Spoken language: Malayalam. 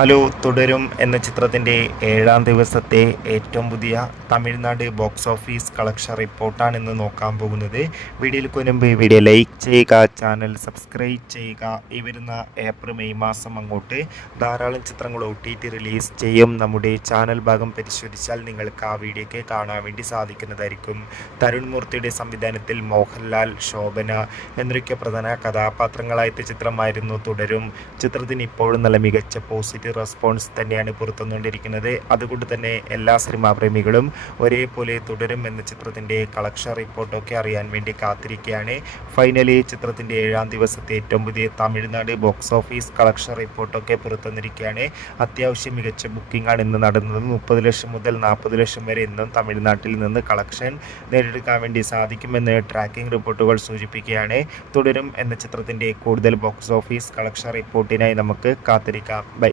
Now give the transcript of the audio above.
ഹലോ തുടരും എന്ന ചിത്രത്തിൻ്റെ 7-ാം ദിവസത്തെ ഏറ്റവും പുതിയ തമിഴ്നാട് ബോക്സ് ഓഫീസ് കളക്ഷൻ റിപ്പോർട്ടാണ് ഇന്ന് നോക്കാൻ പോകുന്നത്. വീഡിയോയിൽ മുൻപ് വീഡിയോ ലൈക്ക് ചെയ്യുക, ചാനൽ സബ്സ്ക്രൈബ് ചെയ്യുക. ഈ വരുന്ന ഏപ്രിൽ മെയ് മാസം അങ്ങോട്ട് ധാരാളം ചിത്രങ്ങൾ OTT റിലീസ് ചെയ്യും. നമ്മുടെ ചാനൽ ഭാഗം പരിശോധിച്ചാൽ നിങ്ങൾക്ക് ആ വീഡിയോയ്ക്ക് കാണാൻ വേണ്ടി സാധിക്കുന്നതായിരിക്കും. തരുൺ മൂർത്തിയുടെ സംവിധാനത്തിൽ മോഹൻലാൽ, ശോഭന എന്നൊക്കെ പ്രധാന കഥാപാത്രങ്ങളായിട്ട് ചിത്രമായിരുന്നു തുടരും. ചിത്രത്തിന് ഇപ്പോഴും നല്ല മികച്ച പോസിറ്റീവ് റെസ്പോൺസ് തന്നെയാണ് പുറത്തുവന്നുകൊണ്ടിരിക്കുന്നത്. അതുകൊണ്ട് തന്നെ എല്ലാ സിനിമാ പ്രേമികളും ഒരേപോലെ തുടരും എന്ന ചിത്രത്തിൻ്റെ കളക്ഷൻ റിപ്പോർട്ടൊക്കെ അറിയാൻ വേണ്ടി കാത്തിരിക്കുകയാണ്. ഫൈനലി ചിത്രത്തിൻ്റെ 7-ാം ദിവസത്തെ ഏറ്റവും പുതിയ തമിഴ്നാട് ബോക്സ് ഓഫീസ് കളക്ഷൻ റിപ്പോർട്ടൊക്കെ പുറത്തുവന്നിരിക്കുകയാണ്. അത്യാവശ്യം മികച്ച ബുക്കിംഗ് ആണ് ഇന്ന് നടന്നത്. 30 ലക്ഷം മുതൽ 40 ലക്ഷം വരെ ഇന്നും തമിഴ്നാട്ടിൽ നിന്ന് കളക്ഷൻ നേടിയെടുക്കാൻ വേണ്ടി സാധിക്കുമെന്ന് ട്രാക്കിംഗ് റിപ്പോർട്ടുകൾ സൂചിപ്പിക്കുകയാണ്. തുടരും എന്ന ചിത്രത്തിൻ്റെ കൂടുതൽ ബോക്സ് ഓഫീസ് കളക്ഷൻ റിപ്പോർട്ടിനായി നമുക്ക് കാത്തിരിക്കാം. ബൈ.